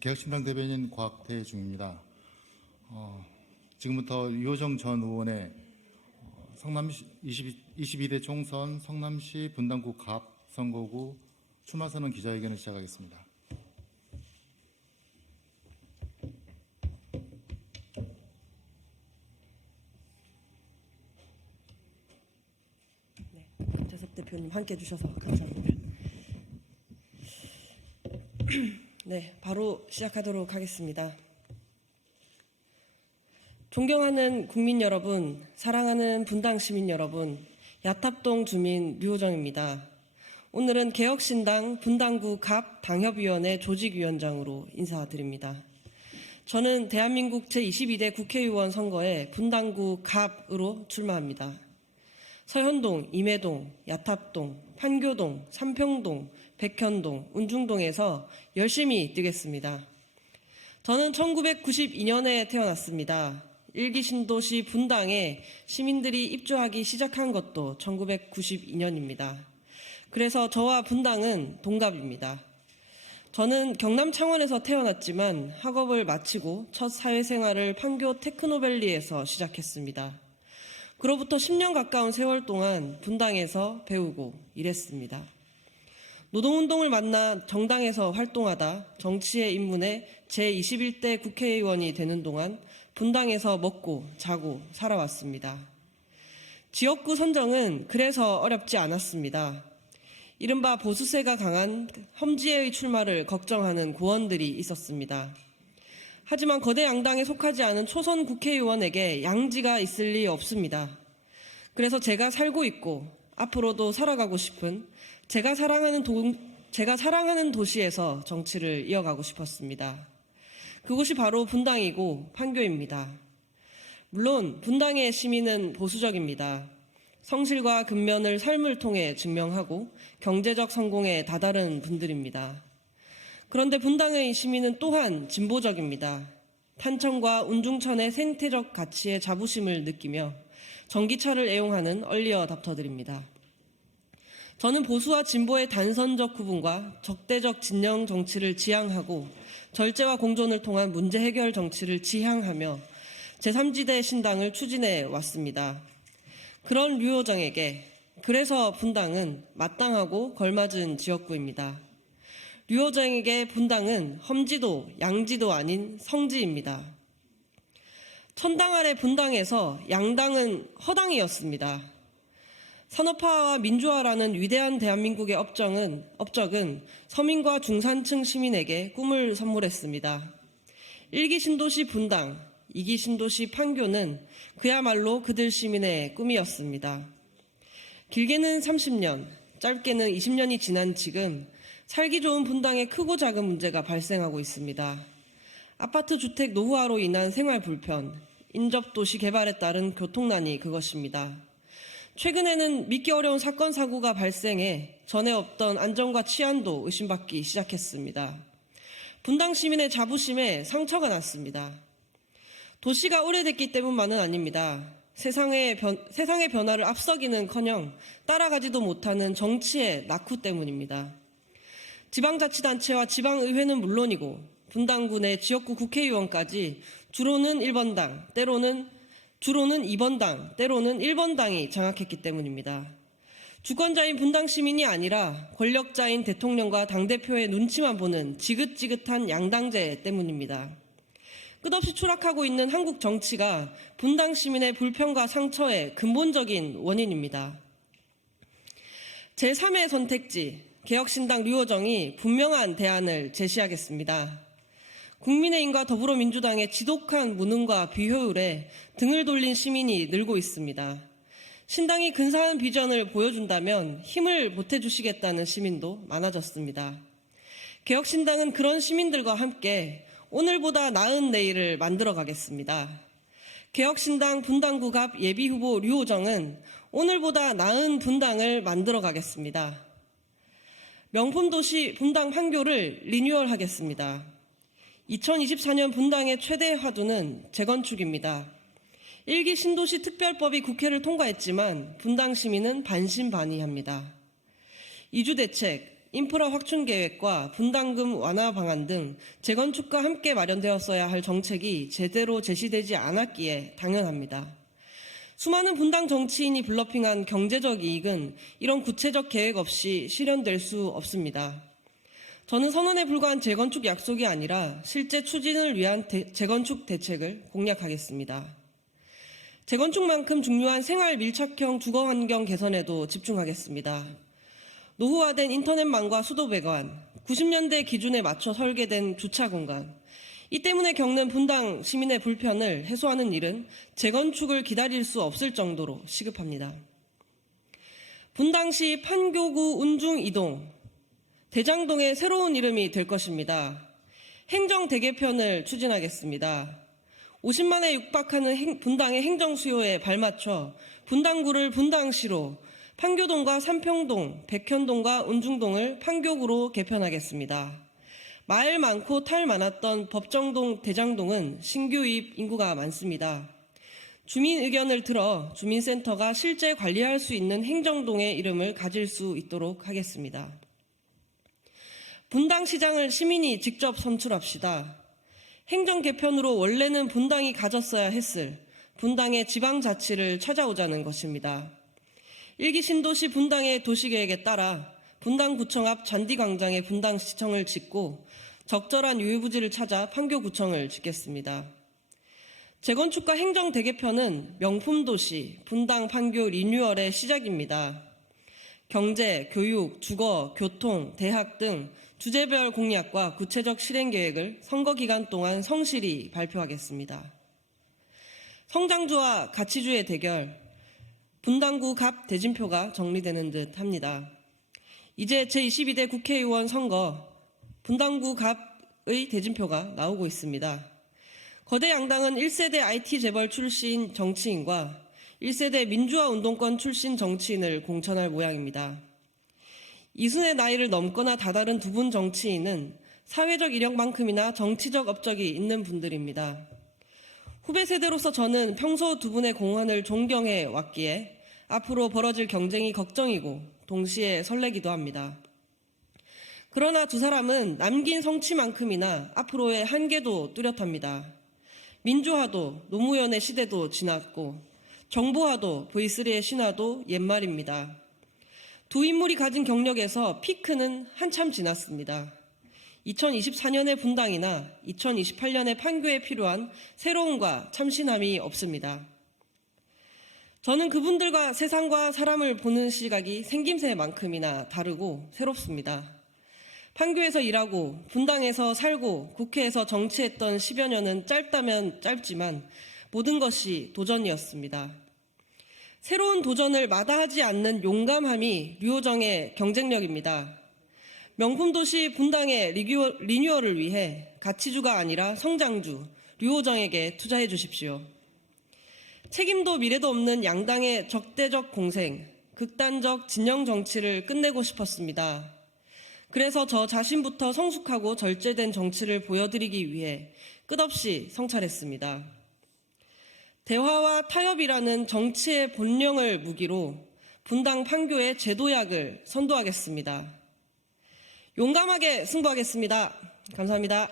개혁신당 대변인 곽태중입니다. 지금부터 유호정 전 의원의 성남시 22대 총선 성남시 분당구 갑 선거구 출마선언 기자회견을 시작하겠습니다. 네, 김재섭 대표님 함께 해주셔서 감사합니다. 네, 바로 시작하도록 하겠습니다. 존경하는 국민 여러분, 사랑하는 분당 시민 여러분, 야탑동 주민 류호정입니다. 오늘은 개혁신당 분당구 갑 당협위원회 조직위원장으로 인사드립니다. 저는 대한민국 제22대 국회의원 선거에 분당구 갑으로 출마합니다. 서현동, 임해동, 야탑동, 판교동, 삼평동, 백현동, 운중동에서 열심히 뛰겠습니다. 저는 1992년에 태어났습니다. 1기 신도시 분당에 시민들이 입주하기 시작한 것도 1992년입니다. 그래서 저와 분당은 동갑입니다. 저는 경남 창원에서 태어났지만 학업을 마치고 첫 사회생활을 판교 테크노밸리에서 시작했습니다. 그로부터 10년 가까운 세월 동안 분당에서 배우고 일했습니다. 노동운동을 만나 정당에서 활동하다 정치에 입문해 제21대 국회의원이 되는 동안 분당에서 먹고 자고 살아왔습니다. 지역구 선정은 그래서 어렵지 않았습니다. 이른바 보수세가 강한 험지에의 출마를 걱정하는 고원들이 있었습니다. 하지만 거대 양당에 속하지 않은 초선 국회의원에게 양지가 있을 리 없습니다. 그래서 제가 살고 있고 앞으로도 살아가고 싶은 제가 사랑하는 도시에서 정치를 이어가고 싶었습니다. 그곳이 바로 분당이고 판교입니다. 물론 분당의 시민은 보수적입니다. 성실과 근면을 삶을 통해 증명하고 경제적 성공에 다다른 분들입니다. 그런데 분당의 시민은 또한 진보적입니다. 탄천과 운중천의 생태적 가치에 자부심을 느끼며 전기차를 애용하는 얼리어답터들입니다. 저는 보수와 진보의 단선적 구분과 적대적 진영 정치를 지향하고 절제와 공존을 통한 문제 해결 정치를 지향하며 제3지대 신당을 추진해 왔습니다. 그런 류호정에게 그래서 분당은 마땅하고 걸맞은 지역구입니다. 류호정에게 분당은 험지도 양지도 아닌 성지입니다. 천당 아래 분당에서 양당은 허당이었습니다. 산업화와 민주화라는 위대한 대한민국의 업적은 서민과 중산층 시민에게 꿈을 선물했습니다. 1기 신도시 분당, 2기 신도시 판교는 그야말로 그들 시민의 꿈이었습니다. 길게는 30년, 짧게는 20년이 지난 지금 살기 좋은 분당에 크고 작은 문제가 발생하고 있습니다. 아파트 주택 노후화로 인한 생활 불편, 인접도시 개발에 따른 교통난이 그것입니다. 최근에는 믿기 어려운 사건 사고가 발생해 전에 없던 안전과 치안도 의심받기 시작했습니다. 분당 시민의 자부심에 상처가 났습니다. 도시가 오래됐기 때문만은 아닙니다. 세상의 변화를 앞서기는커녕 따라가지도 못하는 정치의 낙후 때문입니다. 지방자치단체와 지방의회는 물론이고 분당군의 지역구 국회의원까지 주로는 1번당, 주로는 2번당, 때로는 1번당이 장악했기 때문입니다. 주권자인 분당 시민이 아니라 권력자인 대통령과 당대표의 눈치만 보는 지긋지긋한 양당제 때문입니다. 끝없이 추락하고 있는 한국 정치가 분당 시민의 불평과 상처의 근본적인 원인입니다. 제3의 선택지, 개혁신당 류호정이 분명한 대안을 제시하겠습니다. 국민의힘과 더불어민주당의 지독한 무능과 비효율에 등을 돌린 시민이 늘고 있습니다. 신당이 근사한 비전을 보여준다면 힘을 보태주시겠다는 시민도 많아졌습니다. 개혁신당은 그런 시민들과 함께 오늘보다 나은 내일을 만들어 가겠습니다. 개혁신당 분당구 갑 예비후보 류호정은 오늘보다 나은 분당을 만들어 가겠습니다. 명품도시 분당 판교를 리뉴얼하겠습니다. 2024년 분당의 최대 화두는 재건축입니다. 1기 신도시 특별법이 국회를 통과했지만 분당 시민은 반신반의합니다. 이주대책, 인프라 확충 계획과 분담금 완화 방안 등 재건축과 함께 마련되었어야 할 정책이 제대로 제시되지 않았기에 당연합니다. 수많은 분당 정치인이 블러핑한 경제적 이익은 이런 구체적 계획 없이 실현될 수 없습니다. 저는 선언에 불과한 재건축 약속이 아니라 실제 추진을 위한 재건축 대책을 공략하겠습니다. 재건축만큼 중요한 생활 밀착형 주거 환경 개선에도 집중하겠습니다. 노후화된 인터넷망과 수도배관, 90년대 기준에 맞춰 설계된 주차 공간, 이 때문에 겪는 분당 시민의 불편을 해소하는 일은 재건축을 기다릴 수 없을 정도로 시급합니다. 분당시 판교구 운중 2동, 대장동의 새로운 이름이 될 것입니다. 행정대개편을 추진하겠습니다. 50만에 육박하는 분당의 행정 수요에 발맞춰 분당구를 분당시로, 판교동과 삼평동, 백현동과 운중동을 판교구로 개편하겠습니다. 말 많고 탈 많았던 법정동, 대장동은 신규 유입 인구가 많습니다. 주민 의견을 들어 주민센터가 실제 관리할 수 있는 행정동의 이름을 가질 수 있도록 하겠습니다. 분당시장을 시민이 직접 선출합시다. 행정 개편으로 원래는 분당이 가졌어야 했을 분당의 지방자치를 찾아오자는 것입니다. 1기 신도시 분당의 도시계획에 따라 분당구청 앞 잔디광장에 분당시청을 짓고 적절한 유휴부지를 찾아 판교구청을 짓겠습니다. 재건축과 행정 대개편은 명품도시 분당 판교 리뉴얼의 시작입니다. 경제, 교육, 주거, 교통, 대학 등 주제별 공약과 구체적 실행 계획을 선거 기간 동안 성실히 발표하겠습니다. 성장주와 가치주의 대결, 분당구 갑 대진표가 정리되는 듯 합니다. 이제 제22대 국회의원 선거, 분당구 갑의 대진표가 나오고 있습니다. 거대 양당은 1세대 IT 재벌 출신 정치인과 1세대 민주화 운동권 출신 정치인을 공천할 모양입니다. 이순의 나이를 넘거나 다다른 두 분 정치인은 사회적 이력만큼이나 정치적 업적이 있는 분들입니다. 후배 세대로서 저는 평소 두 분의 공헌을 존경해 왔기에 앞으로 벌어질 경쟁이 걱정이고 동시에 설레기도 합니다. 그러나 두 사람은 남긴 성취만큼이나 앞으로의 한계도 뚜렷합니다. 민주화도 노무현의 시대도 지났고 정보화도 V3의 신화도 옛말입니다. 두 인물이 가진 경력에서 피크는 한참 지났습니다. 2024년의 분당이나 2028년의 판교에 필요한 새로움과 참신함이 없습니다. 저는 그분들과 세상과 사람을 보는 시각이 생김새만큼이나 다르고 새롭습니다. 판교에서 일하고 분당에서 살고 국회에서 정치했던 10여 년은 짧다면 짧지만 모든 것이 도전이었습니다. 새로운 도전을 마다하지 않는 용감함이 류호정의 경쟁력입니다. 명품도시 분당의 리뉴얼을 위해 가치주가 아니라 성장주 류호정에게 투자해 주십시오. 책임도 미래도 없는 양당의 적대적 공생, 극단적 진영 정치를 끝내고 싶었습니다. 그래서 저 자신부터 성숙하고 절제된 정치를 보여드리기 위해 끝없이 성찰했습니다. 대화와 타협이라는 정치의 본령을 무기로 분당 판교의 제도약을 선도하겠습니다. 용감하게 승부하겠습니다. 감사합니다.